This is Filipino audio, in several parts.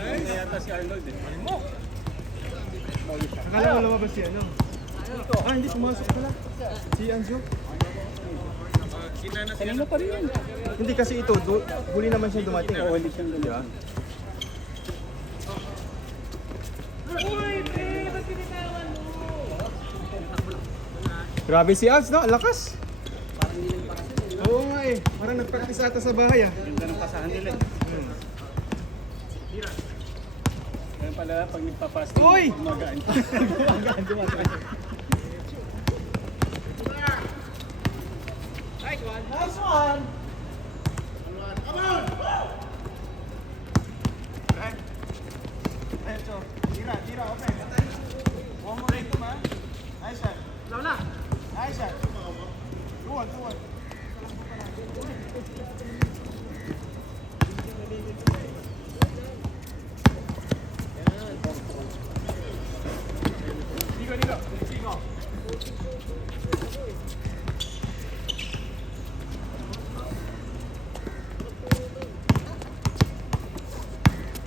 Hindi yata si Arnold eh. Akala mo lumabas si ano? Ah, hindi pumasok pala. Si Anjo. Kanina pa rin yan. Hindi kasi ito, huli naman siya dumating. Oo, hindi siyang gano'n. Grabe si Alves, no? Ang lakas. Oo nga eh. Parang nag-practice ata sa bahay ah. Ganda ng pasahan nila eh. Kaya pala pag nagpapasting, Uy! gumagaan. Dumating. Nice one! Tira, open. One more rate, man. Nice shot. Lola! Nice shot. Go on. Digo.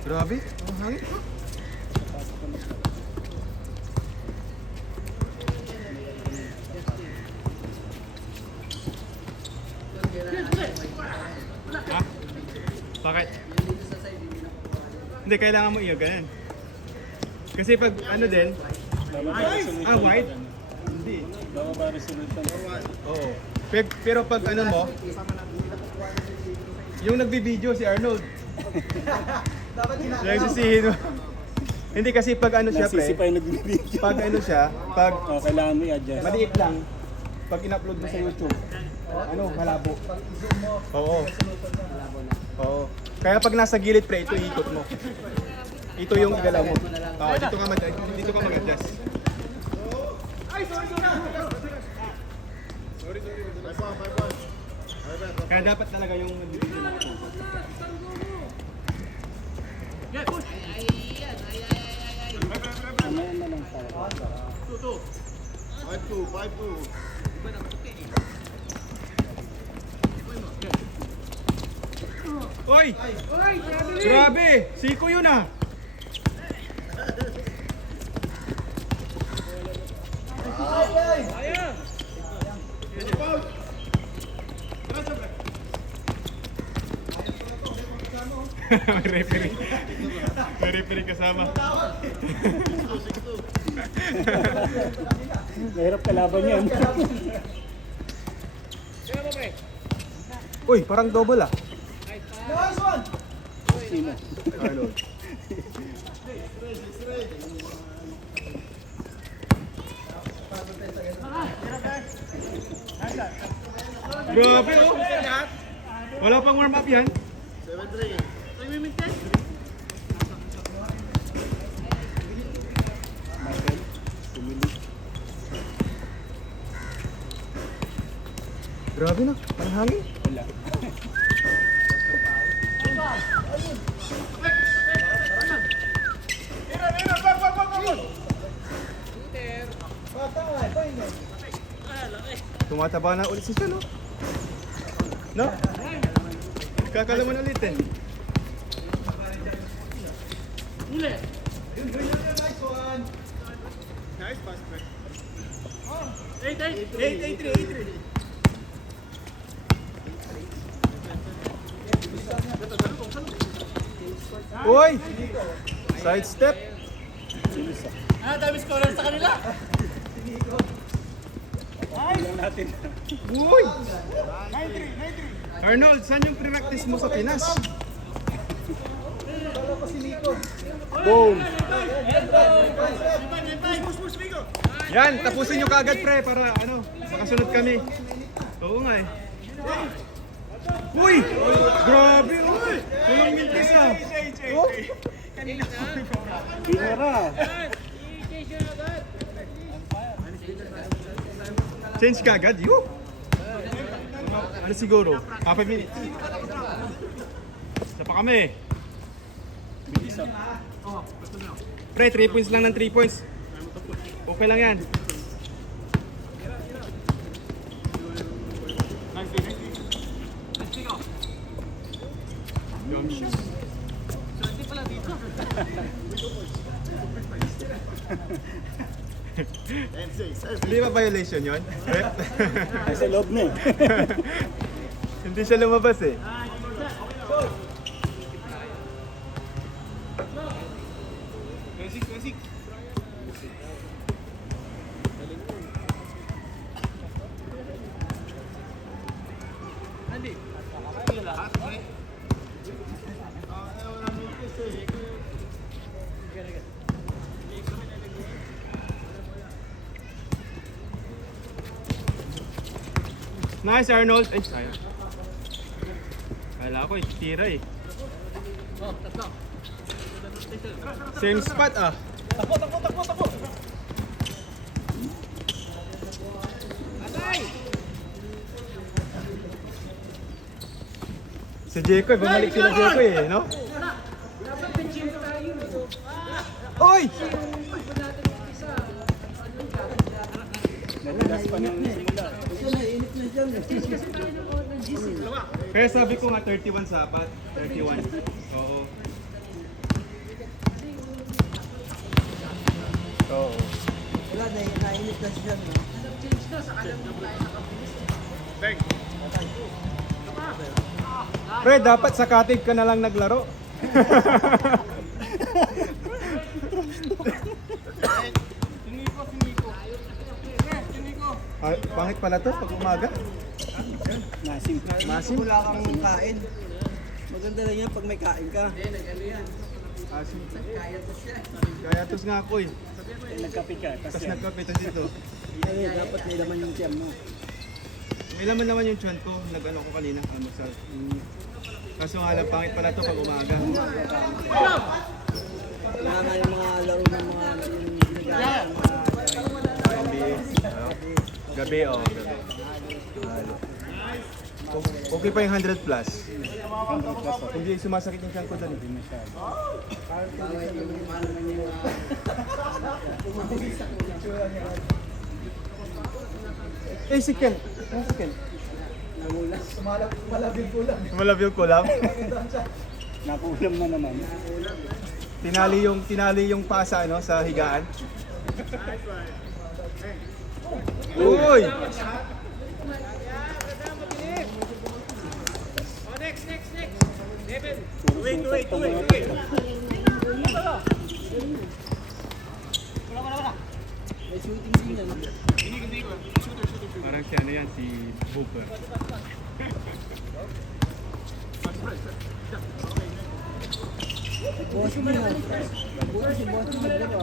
Grabe, ang hangin. Ha? Bakit? Hindi, kailangan mo iyo, ganun. Kasi pag ano din, wide? Hindi. Bababa resolution. Oo. Pero pag ano mo, yung nagbibideo si Arnold. Yung sisihin mo. Hindi kasi pag ano siya, Nasisi pa pre, yung nag-video. pag ano siya, pag Oh, kailangan mo i-adjust. maliit lang, pag in-upload mo sa YouTube, ano, malabo. Oo. Oo. Kaya pag nasa gilid, pre, ito ikot mo. Ito yung igalaw mo. Dito ka mag-adjust. Kaya dapat talaga yung nagbibigay mo. Mamaya na lang tayo. 5-2. Oy! Grabe! Siko yun ah! May referee. May referee kasama. Mahirap kalaban yan. Uy, parang double ah. Nice one! Sino? Arnold. Grabe oh! Wala pang warm up yan. Michael, pumili. Grabe na, parang hangin. Wala. Tumataba na ulit si Chan, no? No? Kakalaman ulit eh. Nice pass, Greg. 8-3. Uy! Side step. Dami scorer sa kanila! Tingnan natin. Uy! Arnold, saan yung pre-practice mo sa Pinas? Boom! Yan, tapusin nyo kagad pre para ano, makasunod kami. Oo nga eh. Uy! Grabe! Uy! Walang mintis ah! Oh? Tingara. Change kagad? Yo! Ano siguro? 5 minutes. Isa pa kami. Bilis ah. Pre, 3 points lang ng 3 points. Okay lang yan. Gumshoe. Hindi pala dito. Hindi ba violation yun? Rep? Nasa loob na eh. Hindi siya lumabas eh. Nice Arnold! Ay, sayang. Kala ko eh, tira eh. Oh, tatlo. Same spot ah. Takbo, takbo, takbo, takbo. Atay! Si Jekoy, bumalik sila Jekoy eh, no? Oy! Nalilas pa ng simula. Kaya sabi ko nga 31 sapat. 31. Oo. Oo. Wala na, nainit na siya. No? Pre, dapat sa Katig ka na lang naglaro. Ay, pangit pala to pag umaga. Nasim. Masim. Wala kang kain. Maganda lang yan pag may kain ka. Masim. Kaya tos nga ako eh. Nagkape ka. Tapos Tapos nagkapitan dito. Ay, dapat may laman yung tiyan mo. May laman naman yung tiyan ko. Nag-ano ko kanina. Almusal. Kaso nga lang, pangit pala to pag umaga. Wala nga yung mga laro ng mga nagagawa. Gabi, oh. Gabi. Okay pa yung 100 plus. Hindi sumasakit yung tiyan ko dun. Eh, si Ken. Ano si Ken? Malab yung kulam. nakulam na naman. Tinali yung pasa ano sa higaan. Uy! Wait. May shooting din yan. Parang si ano yan, si Booker. Boss mo yun. Buti si boss mo maglaro.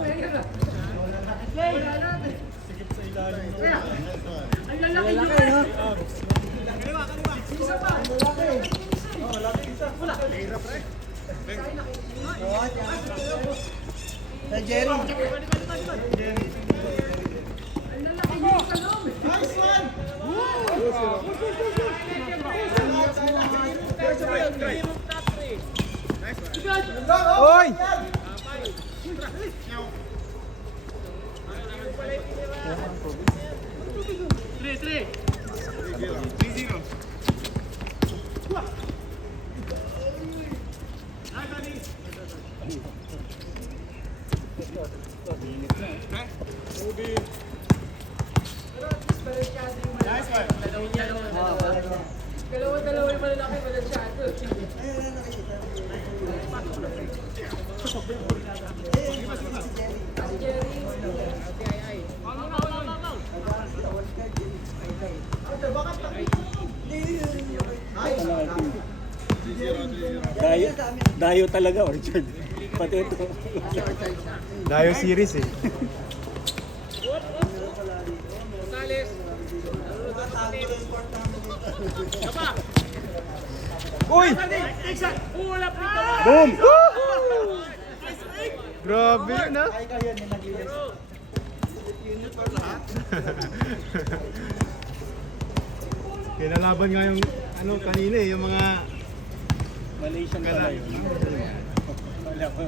Lalaki, no? Lalaki. Jerry. Oy! Three. Dalawa yung malalaki, malalsyado. Dayo talaga, Orchard. Pati ito. Dayo series eh. Gonzales. Uy! Ulap nito. Boom! Grabe yun ah. Kinalaban nga yung ano kanina eh, yung mga Malaysian Kana. pala yun. Wala ko.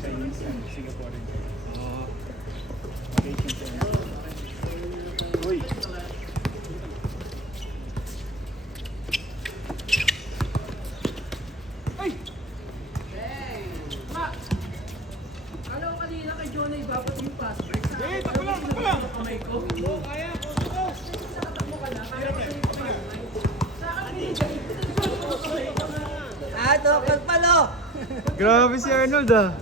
Chinese and Singaporean. Oo. Malaysian Chinese. Uy. Ah, ito, pagpalo! Grabe si Arnold ah.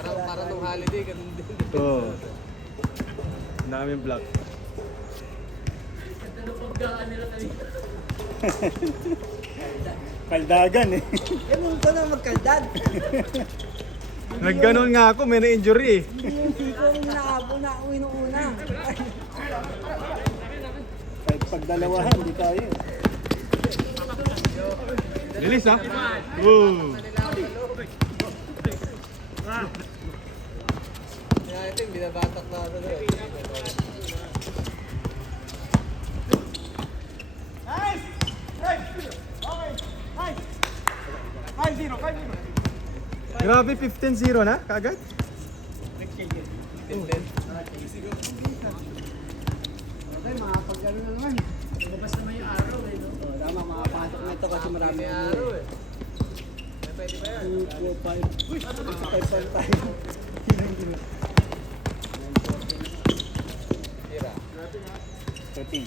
Parang nung holiday, ganun din. Oo. Ang daming block. Kaldagan eh. Eh, munto na magkaldad. Nagganon nga ako, may na-injury eh. Hindi yung tipo yung naabo na ako inuuna. Kahit pagdalawahan, di tayo. Lilis ah. Woo. Kaya ito yung binabatak na ano doon. Grabe, 15-0 na kaagad. Okay, makapag-ano na naman. Lumabas naman yung araw eh, no? Oh, tama, makapasok na ito kasi marami May na araw eh. Pwede ba yan? 2, 4, 5. Uy, 5, 5. Tira. 13.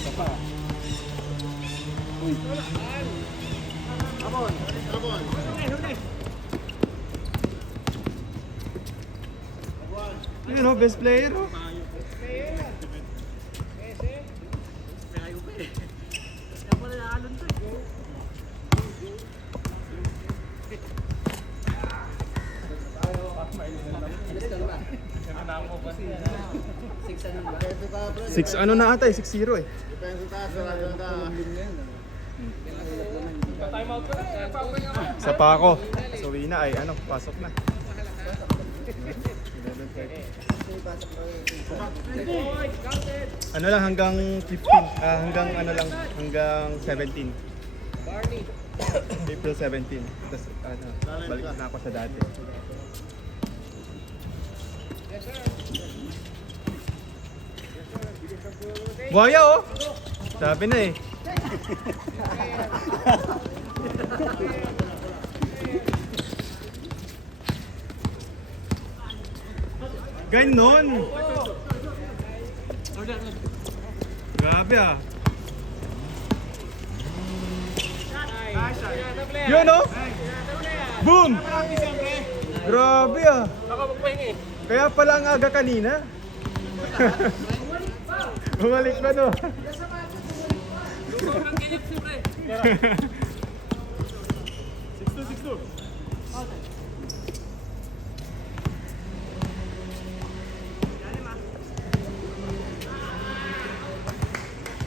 Sapa. Uy. Yun oh, best player oh. Six ano na ata eh, 6-0 eh. Sa pa ako. So uwi na ay ano, pasok na. Ano lang hanggang 15, hanggang ano lang, hanggang 17. Barney. April 17. Tapos ano, balik na ako sa dati. Yes, sir. Buhaya oh! Sabi na eh. Ganon! Grabe ah. Yun oh! Boom! Grabe ah. Ako magpahingi. Kaya pala ang aga kanina. Bumalik pa no. Sobrang ganyan siyempre. 6-2.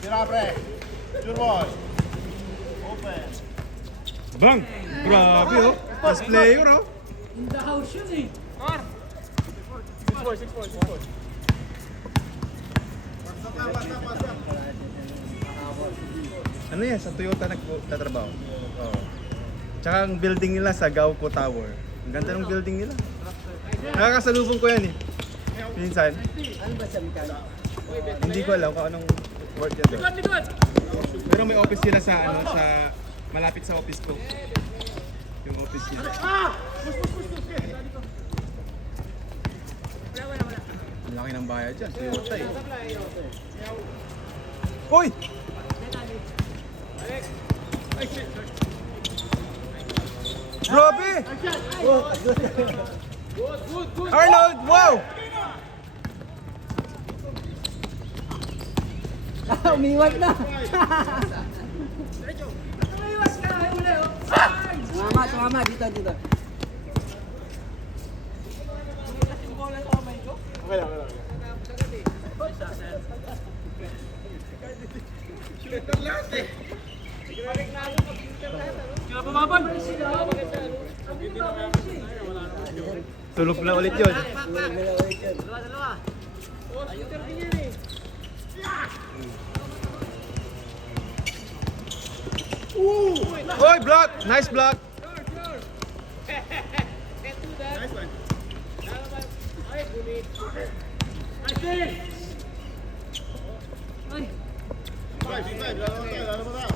Tira pre. Your ball. Open. Bang! Grabe oh. Best player oh. In the house yun eh. 6-4. Ano yan? Sa Toyota nagtatrabaho? Oo. Tsaka ang building nila sa Gauco Tower. Ang ganda ng building nila. Nakakasalubong ko yan eh. Minsan. Ano ba siya, Mikala? Hindi ko alam kung anong work niya doon. Likod! Pero may office sila sa ano, sa malapit sa office ko. Yung office niya. Ang laki ng bayad dyan. Toyota eh. Uy! Grabe! Arnold, wow! Umiwas na! Tumama, dito. Okay lang. Kaya pumabon! Tulog na ulit yun. Dalawa. Oh, shooter din yan eh. Oy, block! Nice block! Sure. Can't do that. Nice one. Ay, bulit. Ay, Five. Lalo mo tayo.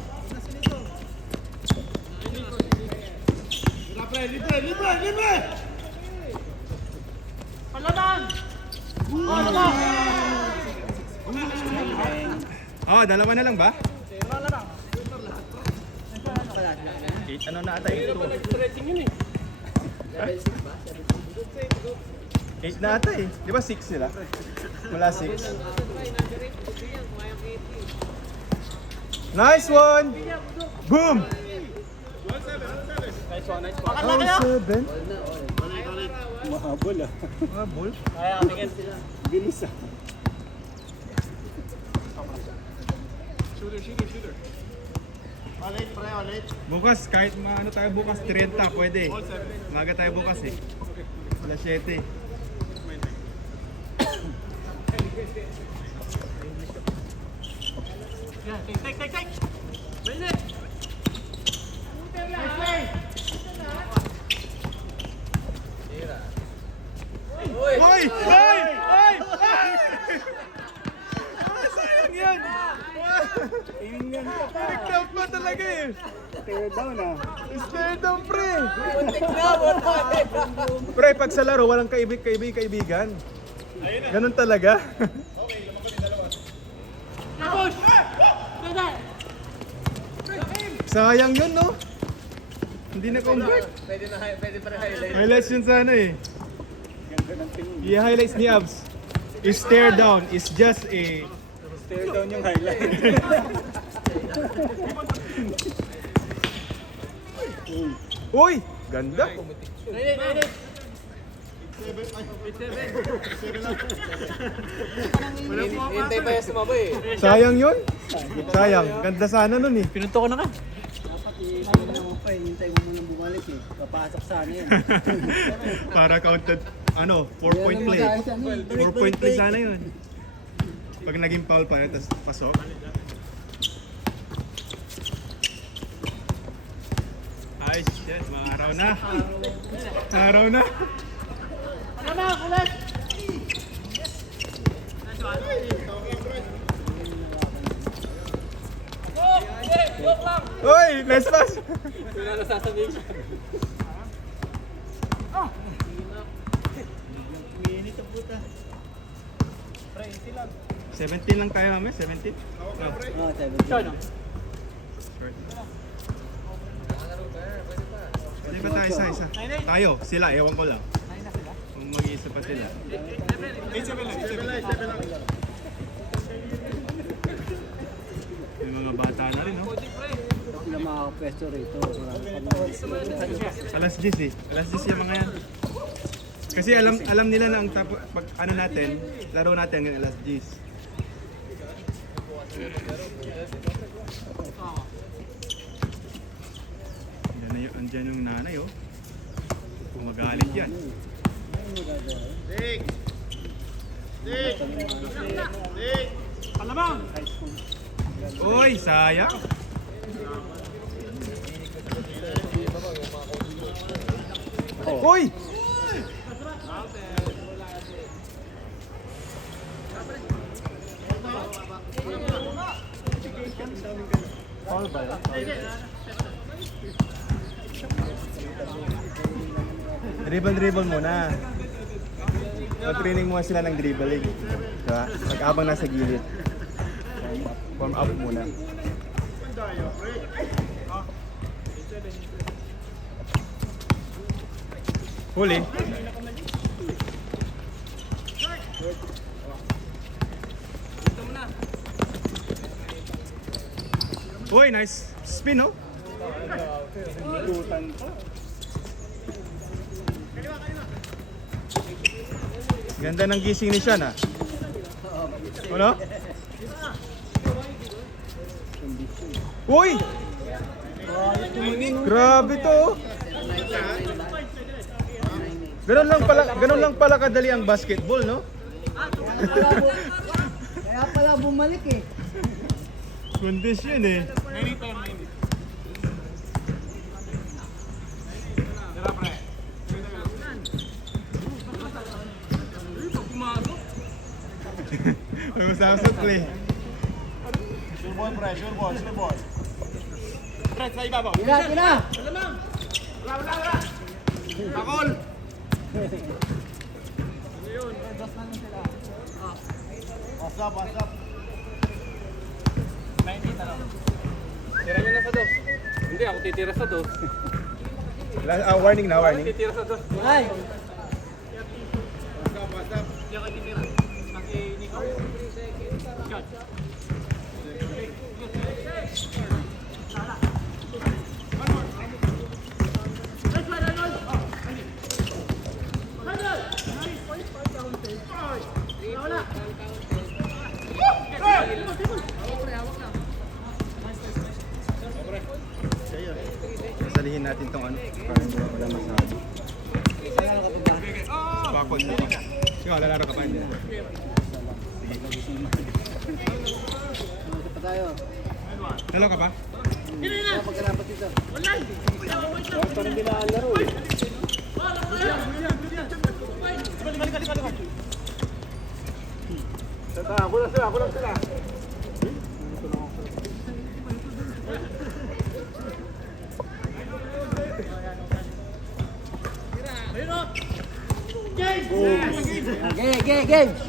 Oh, dalawa na lang ba? 8 ano na ata ito? 8 na ata eh. Di ba 6 sila? Mula 6. Nice one! Boom! Oh, 7. Mahabol ah. Mahabol. Bilis ah. Bukas, kahit maano tayo bukas, 30, pwede. Maga tayo bukas eh. Alas 7. Hoy! Hoy! Hoy! Hoy! Sayang yan! Ingnan ka pa. Nag-count pa talaga eh! Tear down ah. Stare down, pre! Pre, pag sa laro, walang kaibigan. Ganun talaga. Sayang yun, no? Hindi na convert. Pwede pa rin highlight. Highlights yun sana eh. Ganda ng tingin. I-highlights ni Abs. Is stare down is just a... Tear down yung highlight. Uy! Ganda! Hintay pa yung sumaba eh. Sayang yun? Sayang. Ganda sana nun eh. Pinunto ko na ka. Dapat i-ano mo pa, hintay mo muna bumalik eh. Papasok sana yan. Para counted, ano, 4-point play. 4-point play sana yun. Pag naging foul pa yun, tapos pasok. Ay, shit. Maaraw na. Araw na. Uy! Nice pass! Wala na sasabihin siya. Minit ang puta. 17 lang tayo mami, 17? Oh, 7. Hindi ba tayo isa-isa? Tayo, sila, ewan ko lang. Kung mag-iisa pa sila. 8-7 lang. May mga bata na rin, no? Sila makakapwesto rito. Alas 10 eh. Alas 10 yung mga yan. Kasi alam nila na ang pag ano natin, laro natin hanggang alas 10. Andyan yung nanay oh. Kung magalit yan. Alamang! Uy, sayang. Uy! Foul ba yun? Dribble muna. Mag-training muna sila ng dribbling. Diba? Mag-abang nasa gilid. Warm up muna. Huli. Uy, nice spin, no? Ikutan pa. Ganda ng gising ni Sean, ah. Ano? Uy! Grabe to. Ganun lang pala kadali ang basketball, no? Kaya pala bumalik eh. Kondisyon eh. Mag-usap sa play. Sure ball, pre. Sure ball. Pre, sa ibabaw. Tira! Takol! Tira nyo na sa dos. Hindi, ako titira sa dos. Warning na, warning. Titira sa dos. Ay! Hindi ako titira. Kasi Nico. Shot. Sasalihin natin tong ano, para hindi wala masabi. Ano ka pa ba? Bakod mo ka. Sige, lalaro ka pa hindi. Ano pa tayo? Dalaw ka pa? Ano pagkarapat dito? Parang binaalaro eh. Ako lang sila. Game! Game!